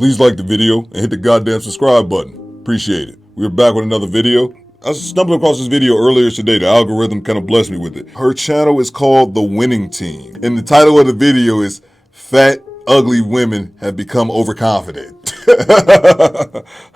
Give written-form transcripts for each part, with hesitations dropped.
Please like the video and hit the goddamn subscribe button. Appreciate it. We're back with another video. I stumbled across this video earlier today. The algorithm kind of blessed me with it. Her channel is called TheWinning Team. And the title of the video is Fat, Ugly Women Have Become Overconfident.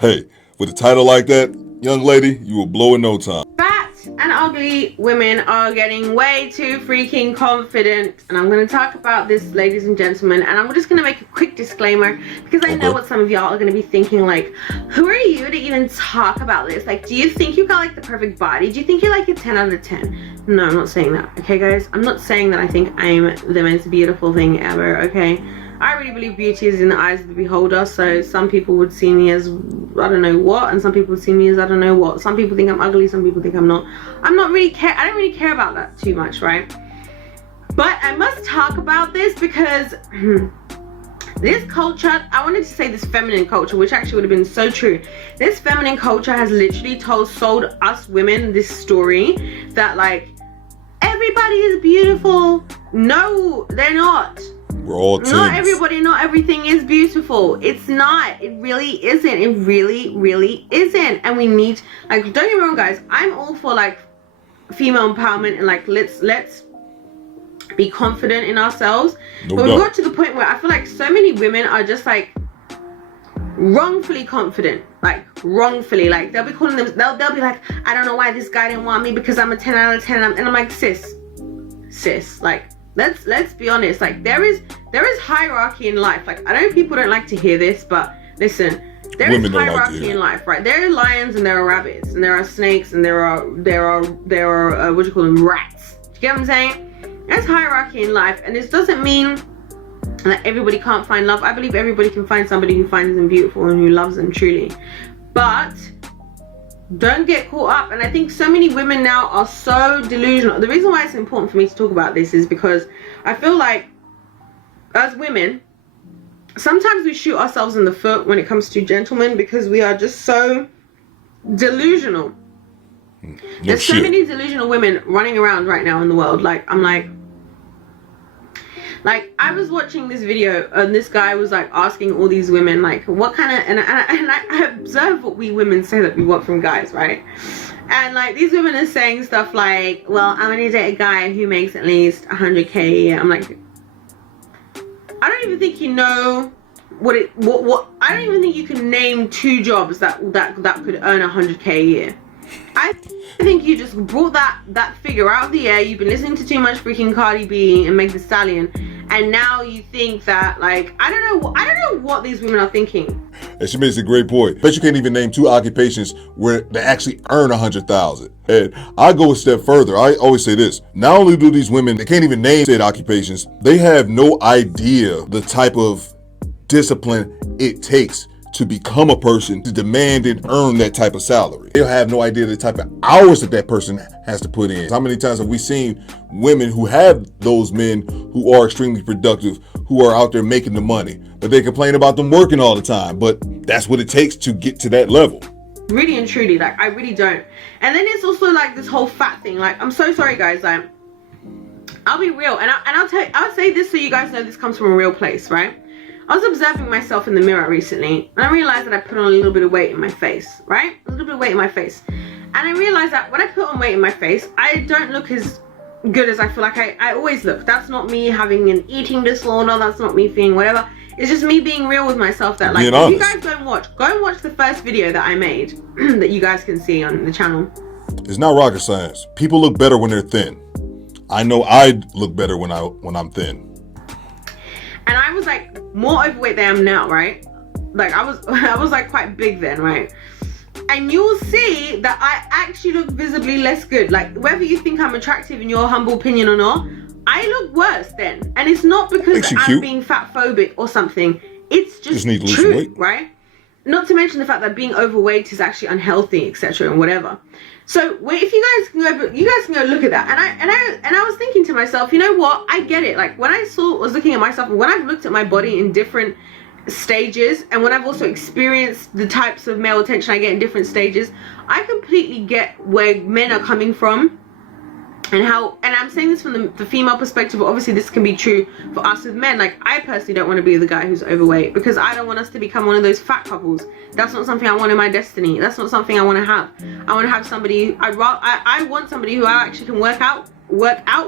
Hey, with a title like that, young lady, you will blow in no time. Fat and ugly women are getting way too freaking confident, and I'm going to talk about this, ladies and gentlemen, and I'm just going to make a quick disclaimer because I know what some of y'all are going to be thinking, like, who are you to even talk about this? Like, do you think you got like the perfect body? Do you think you're like a 10 out of 10? No, I'm not saying that, okay guys? I'm not saying that I think I'm the most beautiful thing ever, okay? I really believe beauty is in the eyes of the beholder, so some people would see me as I don't know what, and some people would see me as I don't know what. Some people think I'm ugly, some people think I'm not. I don't really care about that too much, right? But I must talk about this because this culture, I wanted to say this feminine culture, which actually would have been so true. This feminine culture has literally sold us women this story that like everybody is beautiful. No, they're not. We're all tens. Not everybody, not everything is beautiful. It's not. It really isn't. It really isn't. And we need, like, don't get me wrong, guys. I'm all for like female empowerment and like let's be confident in ourselves. But we've got to the point where I feel like so many women are just like wrongfully confident, like wrongfully. Like they'll be calling them. They'll be like, I don't know why this guy didn't want me because I'm a 10 out of 10. And I'm like, sis, like. Let's be honest, like there is hierarchy in life. Like I know people don't like to hear this, but listen, there is hierarchy in life, right? There are lions and there are rabbits and there are snakes and there are what do you call them, rats. Do you get what I'm saying? There's hierarchy in life, and this doesn't mean that everybody can't find love. I believe everybody can find somebody who finds them beautiful and who loves them truly, but don't get caught up. And I think so many women now are so delusional. The reason why it's important for me to talk about this is because I feel like as women sometimes we shoot ourselves in the foot when it comes to gentlemen because we are just so delusional. There's so many delusional women running around right now in the world. Like I'm like I was watching this video and this guy was like asking all these women like what kind of, and I observe what we women say that we want from guys, right? And like these women are saying stuff like, well, I'm gonna date a guy who makes at least 100K a year. I'm like, I don't even think you know what I don't even think you can name 2 jobs that could earn 100K a year. I think you just brought that figure out of the air. You've been listening to too much freaking Cardi B and Meg Thee Stallion, and now you think that like I don't know what these women are thinking. And she makes a great point. Bet you can't even name 2 occupations where they actually earn 100,000. And I go a step further. I always say this: not only do these women, they can't even name said occupations, they have no idea the type of discipline it takes to become a person to demand and earn that type of salary. They'll have no idea the type of hours that person has to put in. How many times have we seen women who have those men who are extremely productive, who are out there making the money, but they complain about them working all the time, but that's what it takes to get to that level. Really and truly, like I really don't. And then it's also like this whole fat thing. Like I'm so sorry guys, like I'll be real and I'll say this so you guys know this comes from a real place, right? I was observing myself in the mirror recently and I realized that I put on a little bit of weight in my face, right? A little bit of weight in my face. And I realized that when I put on weight in my face, I don't look as good as I feel like I always look. That's not me having an eating disorder. That's not me feeling whatever. It's just me being real with myself that like, if you guys go and watch the first video that I made that you guys can see on the channel. It's not rocket science. People look better when they're thin. I know I look better when I'm thin. And I was like more overweight than I am now, right? Like I was like quite big then, right? And you'll see that I actually look visibly less good. Like whether you think I'm attractive in your humble opinion or not, I look worse then. And it's not because I'm being fat phobic or something. It's just need to lose true, weight. right? Not to mention the fact that being overweight is actually unhealthy, etc. and whatever. So if you guys can go look at that. And I was thinking to myself, you know what? I get it. Like when I was looking at myself, when I've looked at my body in different stages, and when I've also experienced the types of male attention I get in different stages, I completely get where men are coming from and I'm saying this from the female perspective, but obviously this can be true for us as men. Like, I personally don't want to be the guy who's overweight, because I don't want us to become one of those fat couples. That's not something I want in my destiny. That's not something I want to have. I want to have somebody, I want somebody who I actually can work out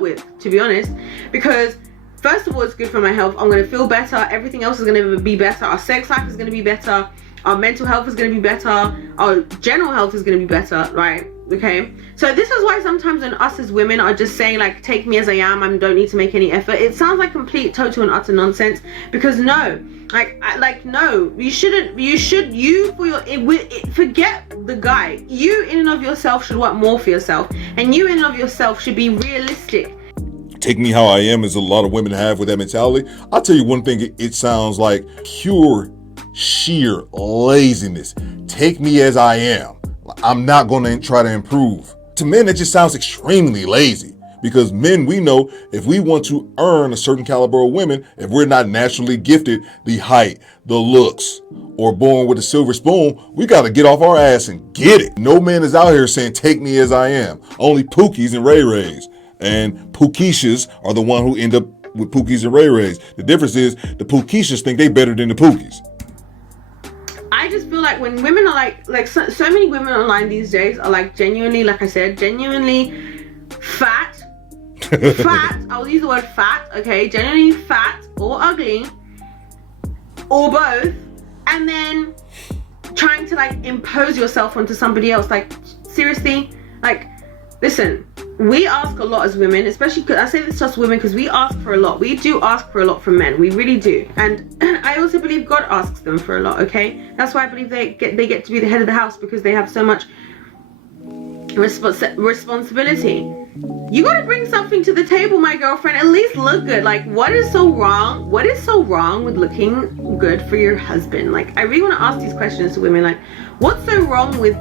with, to be honest, because first of all, it's good for my health. I'm going to feel better. Everything else is going to be better. Our sex life is going to be better. Our mental health is going to be better. Our general health is going to be better, right? Okay, so this is why sometimes when us as women are just saying like, take me as I am, I don't need to make any effort, it sounds like complete, total and utter nonsense. Because no, no, you shouldn't. Forget the guy. You in and of yourself should want more for yourself, and you in and of yourself should be realistic. Take me how I am, as a lot of women have with that mentality. I'll tell you one thing, it sounds like pure sheer laziness. Take me as I am. I'm not going to try to improve. To men, that just sounds extremely lazy, because men, we know if we want to earn a certain caliber of women, if we're not naturally gifted the height, the looks, or born with a silver spoon, we got to get off our ass and get it. No man is out here saying, take me as I am. Only Pookies and Ray Rays. And Pookishas are the one who end up with Pookies and Ray Rays. The difference is the Pookishas think they better than the Pookies. I just feel like when women are like so many women online these days are like genuinely, like I said, genuinely fat, I'll use the word fat, okay, genuinely fat or ugly or both, and then trying to like impose yourself onto somebody else. Like, seriously, like, listen, we ask a lot as women, especially because I say this to us women because we ask for a lot. We do ask for a lot from men. We really do. And I also believe God asks them for a lot, okay? That's why I believe they get to be the head of the house, because they have so much responsibility. You got to bring something to the table, my girlfriend. At least look good. Like, what is so wrong? What is so wrong with looking good for your husband? Like, I really want to ask these questions to women. Like, what's so wrong with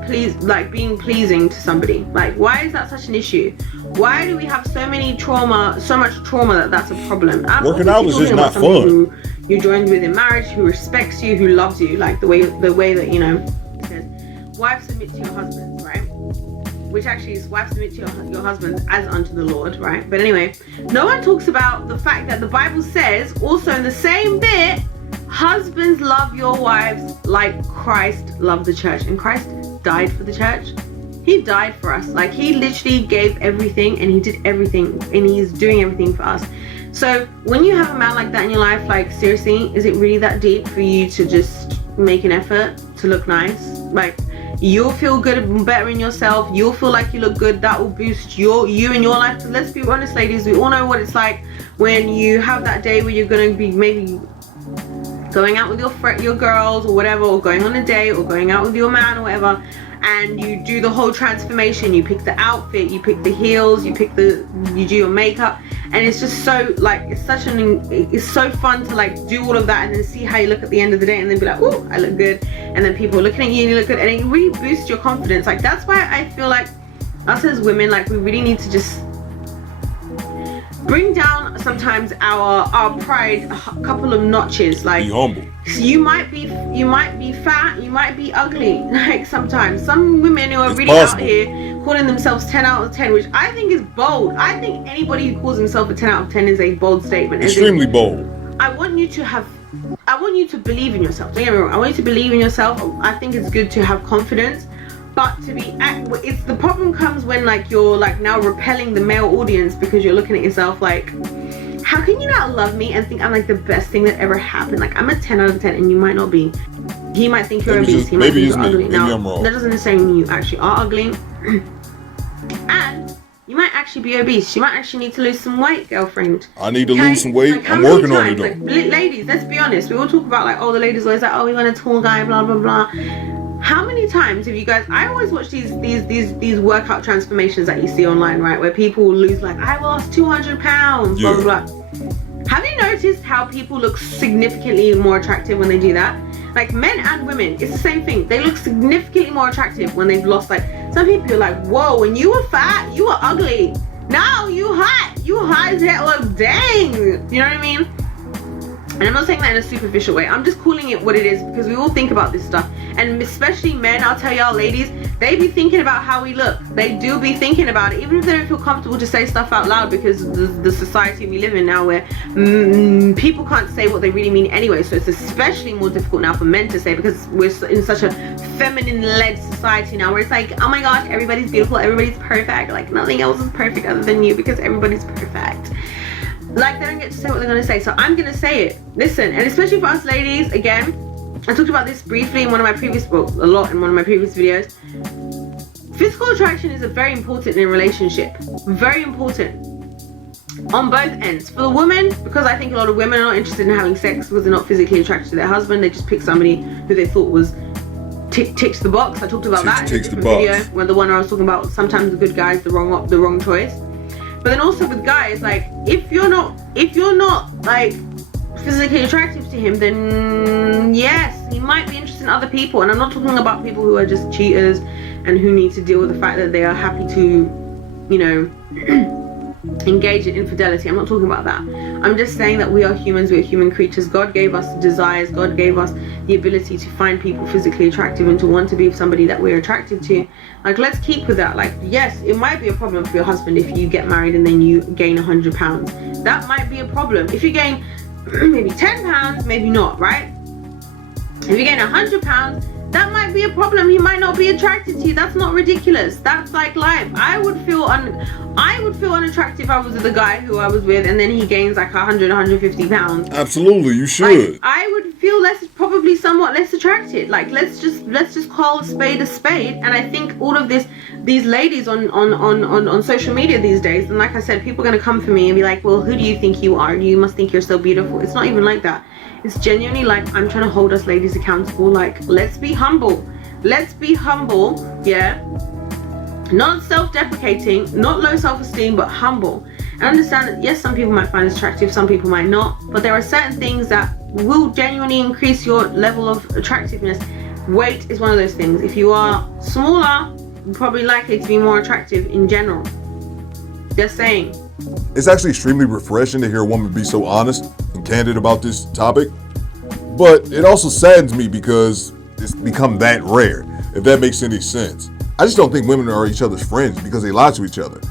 being pleasing to somebody? Like, why is that such an issue? Why do we have so much trauma that that's a problem? Working out is just not fun. You joined with in marriage, who respects you, who loves you, like the way that, you know, it says, wives submit to your husbands, right? Which actually is, wives submit to your husbands as unto the Lord, right? But anyway, no one talks about the fact that the Bible says also in the same bit, husbands, love your wives like Christ loved the church. And Christ died for the church. He died for us. Like, he literally gave everything, and he did everything, and he's doing everything for us. So when you have a man like that in your life, like, seriously, is it really that deep for you to just make an effort to look nice? Like, you'll feel good and better in yourself. You'll feel like you look good. That will boost you in your life. Because let's be honest, ladies, we all know what it's like when you have that day where you're going to be maybe going out with your girls or whatever, or going on a date, or going out with your man or whatever, and you do the whole transformation. You pick the outfit, you pick the heels, you do your makeup, and it's just so, like, it's so fun to like do all of that and then see how you look at the end of the day, and then be like, oh, I look good, and then people are looking at you and you look good, and it really boosts your confidence. Like, that's why I feel like us as women, like, we really need to just bring down sometimes our pride a couple of notches. Like, be humble. You might be fat, you might be ugly. Like, sometimes some women who are it's really possible. out here calling themselves 10 out of 10, which I think is bold. I think anybody who calls himself a 10 out of 10 is a bold statement. Extremely bold. I want you to believe in yourself. Don't get me wrong. I want you to believe in yourself. I think it's good to have confidence. But it's the problem comes when, like, you're like now repelling the male audience, because you're looking at yourself like, how can you not love me and think I'm like the best thing that ever happened? Like, I'm a 10 out of 10 and you might not be. He might think you're obese. He might think you're ugly. Now, that doesn't necessarily mean you actually are ugly. And you might actually be obese. You might actually need to lose some weight, girlfriend. I need to lose some weight. Like, I'm working on it though. Like, ladies, let's be honest. We all talk about like, oh, the ladies always like, oh, we want a tall guy, blah blah blah. How many times have you guys, I always watch these workout transformations that you see online, right? Where people lose, like, I lost 200 pounds, blah, blah, blah. Have you noticed how people look significantly more attractive when they do that? Like, men and women, it's the same thing. They look significantly more attractive when they've lost, like, some people are like, whoa, when you were fat, you were ugly. Now you hot as hell, like, dang. You know what I mean? And I'm not saying that in a superficial way. I'm just calling it what it is, because we all think about this stuff. And especially men, I'll tell y'all ladies, they be thinking about how we look. They do be thinking about it, even if they don't feel comfortable to say stuff out loud, because the society we live in now where people can't say what they really mean anyway. So it's especially more difficult now for men to say, because we're in such a feminine-led society now where it's like, oh my gosh, everybody's beautiful, everybody's perfect. Like nothing else is perfect other than you, because everybody's perfect. Like they don't get to say what they're going to say. So I'm going to say it. Listen, and especially for us ladies, again, I talked about this briefly in one of my previous books, a lot in one of my previous videos. Physical attraction is very important in a relationship. Very important. On both ends. For the woman, because I think a lot of women are not interested in having sex because they're not physically attracted to their husband. They just pick somebody who they thought was ticks the box. I talked about that in a different video, where the one I was talking about, sometimes the good guy is the wrong choice. But then also with guys, like if you're not like physically attractive to him, then yes, he might be interested in other people. And I'm not talking about people who are just cheaters and who need to deal with the fact that they are happy to, you know, engage in infidelity. I'm not talking about that. I'm just saying that we are humans, we're human creatures. God gave us desires, God gave us the ability to find people physically attractive and to want to be with somebody that we're attracted to. Like, let's keep with that. Like, yes, it might be a problem for your husband if you get married and then you gain 100 pounds. That might be a problem. If you gain maybe 10 pounds, maybe not, right? If you gain 100 pounds, that might be a problem. He might not be attracted to you. That's not ridiculous. That's like life. I would feel unattractive if I was with the guy who I was with and then he gains like 100, 150 pounds. Absolutely, you should. Like, I would feel probably somewhat less attracted. Like, let's just call a spade a spade. And I think all of these ladies on social media these days, and like I said, people are gonna come for me and be like, well, who do you think you are? You must think you're so beautiful. It's not even like that. It's genuinely like, I'm trying to hold us ladies accountable. Like, let's be humble. Let's be humble, yeah? Not self-deprecating, not low self-esteem, but humble. And understand that, yes, some people might find it attractive, some people might not. But there are certain things that will genuinely increase your level of attractiveness. Weight is one of those things. If you are smaller, you're probably likely to be more attractive in general. Just saying. It's actually extremely refreshing to hear a woman be so honest and candid about this topic, but it also saddens me because it's become that rare, if that makes any sense. I just don't think women are each other's friends because they lie to each other.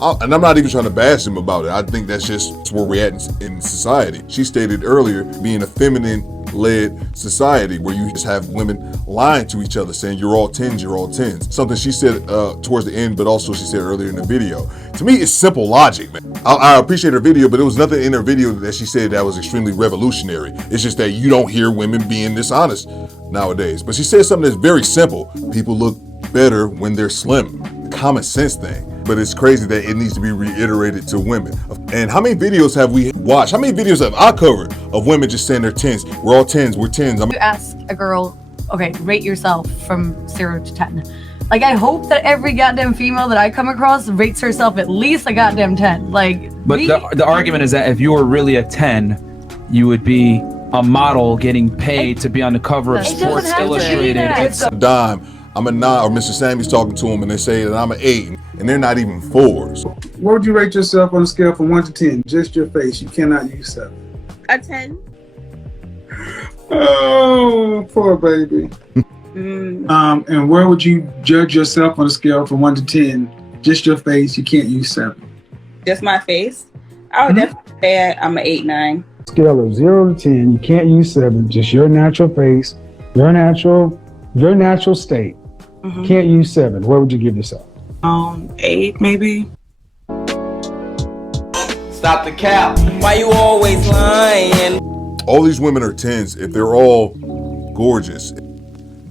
And I'm not even trying to bash them about it. I think that's just where we're at in society. She stated earlier, being a feminine-led society where you just have women lying to each other, saying you're all 10s, you're all 10s. Something she said towards the end, but also she said earlier in the video. To me, it's simple logic, man. I appreciate her video, but there was nothing in her video that she said that was extremely revolutionary. It's just that you don't hear women being dishonest nowadays. But she said something that's very simple. People look better when they're slim. Common sense thing. But it's crazy that it needs to be reiterated to women. And how many videos have we watched? How many videos have I covered of women just saying they're 10s? We're all 10s, we're 10s. You ask a girl, okay, rate yourself from 0 to 10. Like, I hope that every goddamn female that I come across rates herself at least a goddamn 10. Like, but the argument is that if you were really a 10, you would be a model getting paid to be on the cover of Sports Illustrated. It's a dime. I'm a 9, or Mr. Sammy's talking to him and they say that I'm an 8, and they're not even 4s. What would you rate yourself on a scale from 1 to 10? Just your face. You cannot use 7. A 10. Oh, poor baby. And where would you judge yourself on a scale from 1 to 10? Just your face. You can't use 7. Just my face. I would definitely say I'm an 8, 9. Scale of 0 to 10. You can't use 7. Just your natural face. Your natural state. Can't use 7. Where would you give yourself? 8 maybe. Stop the cap. Why you always lying? All these women are 10s if they're all gorgeous.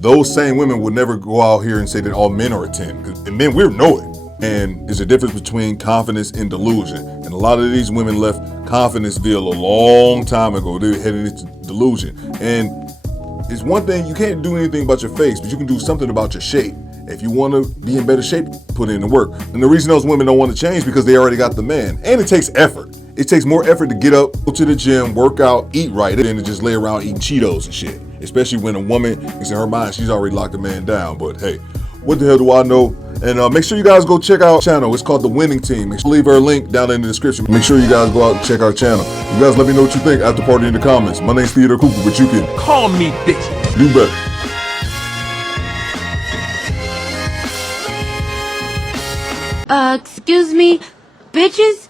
Those same women would never go out here and say that all men are a 10. And men, we know it. And there's a difference between confidence and delusion. And a lot of these women left Confidenceville a long time ago. They're headed into delusion. And it's one thing, you can't do anything about your face, but you can do something about your shape. If you want to be in better shape, put in the work. And the reason those women don't want to change because they already got the man. And it takes effort. It takes more effort to get up, go to the gym, work out, eat right, than to just lay around eating Cheetos and shit. Especially when a woman is in her mind, she's already locked a man down. But hey, what the hell do I know? And make sure you guys go check out our channel. It's called The Winning Team. Make sure to leave our link down in the description. Make sure you guys go out and check our channel. You guys let me know what you think after party in the comments. My name's Theodore Cooper, but you can Call me Dixxy. do better. Excuse me, bitches?